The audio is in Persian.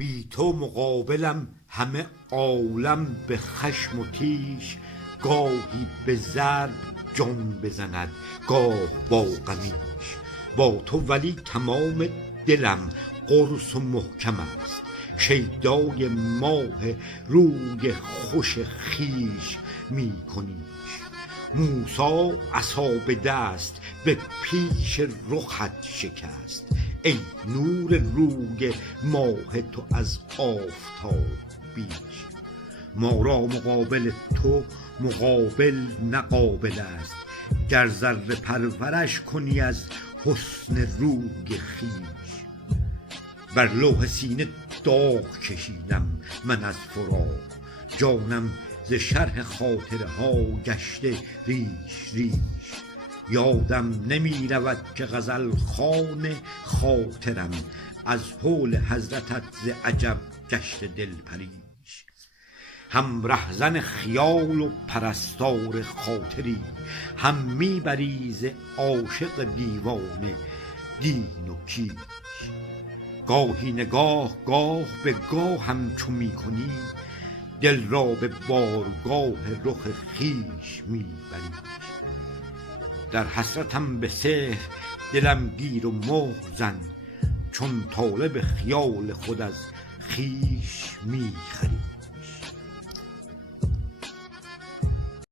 بی تو مقابلم همه عالم به خشم و تیش، گاهی به ضرب جان بزند گاه با غمیش. با تو ولی تمام دلم قرص و محکم است، شیدای ماه روی خوش خویش می کنیش. موسی عصا به دست به پیش رخت شکست، ای نور روی ماه تو از آفتاب بیش. ما را مقابل تو مقابل نه قابل است، گر ذره پرورش کنی از حسن روی خویش. بر لوح سینه داغ کشیدم من از فراق، جانم ز شرح خاطره ها گشته ریش ریش. یادم نمی رود که غزل خوان خاطرم، از هول حضرتت ز عجب گشته دلپریش. هم رهزن خیال و پرستار خاطری، هم می بری ز عاشق دیوانه دین و کیش. گاهی نگاه گاه به گاه هم چو می کنی، دل را به بارگاه رخ خویش می بری. در حسرتم به سحر دلم گیر و مهر زن، چون طالب خیال خود از خویش می خری.